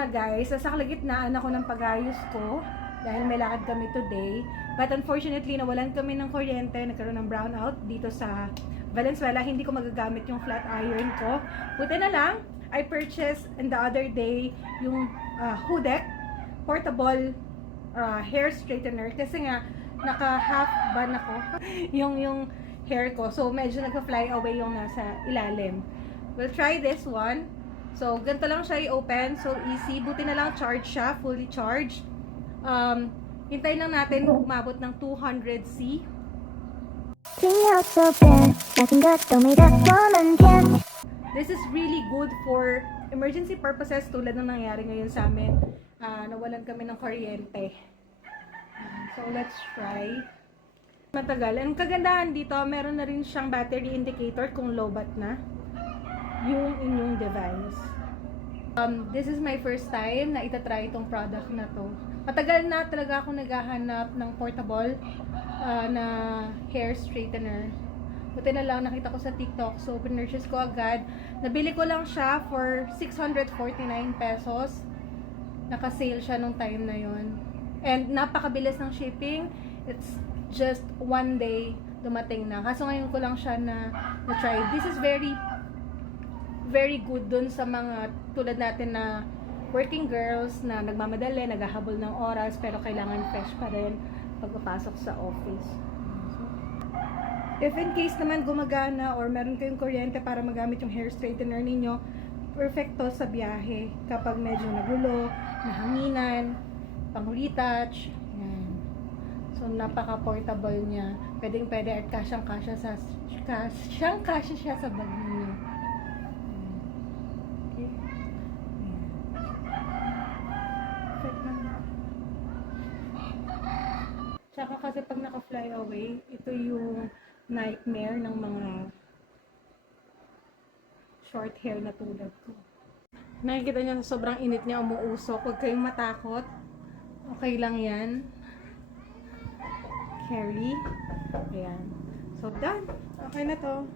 nga guys, nasa kalagitnaan ako ng pag-ayos ko dahil may lakad kami today. But unfortunately, nawalan kami ng kuryente, nagkaroon ng brownout dito sa Valenzuela. Hindi ko magagamit yung flat iron ko. Buti na lang, I purchased the other day yung Hudek portable hair straightener kasi nga naka half ban ako yung hair ko. So medyo nagka-fly away yung nasa ilalim. We'll try this one. So, ganito lang siya i-open. So, easy. Buti na lang charge siya. Fully charged. Hintayin lang natin umabot ng 200C. This is really good for emergency purposes tulad ng nangyari ngayon sa amin. Nawalan kami ng kuryente. So, let's try. Matagal. Ang kagandahan dito, meron na rin siyang battery indicator kung low bat na yung inyong device. This is my first time na itatry itong product na to. Matagal na talaga ako naghahanap ng portable na hair straightener. Buti na lang nakita ko sa TikTok, so pinurchase ko agad. Nabili ko lang siya for 649 pesos. Naka-sale siya nung time na yon. And napakabilis ng shipping. It's just one day dumating na. Kaso ngayon ko lang siya na-try. This is very good dun sa mga tulad natin na working girls na nagmamadali, naghahabol ng oras, pero kailangan fresh pa rin pagpapasok sa office. If in case naman gumagana or meron kayong kuryente para magamit yung hair straightener ninyo, perfecto sa biyahe kapag medyo nagulo, nahanginan, pang-retouch. Yan. So, napaka-portable niya. Pwedeng-pwede at kasyang-kasya siya sa bag niyo. Tsaka kasi pag naka-fly away, ito yung nightmare ng mga short hair na tulad ko. Nakikita niyo sa sobrang init niya umuusok. Huwag kayong matakot. Okay lang yan. Carry. Ayan. So, done. Okay na to.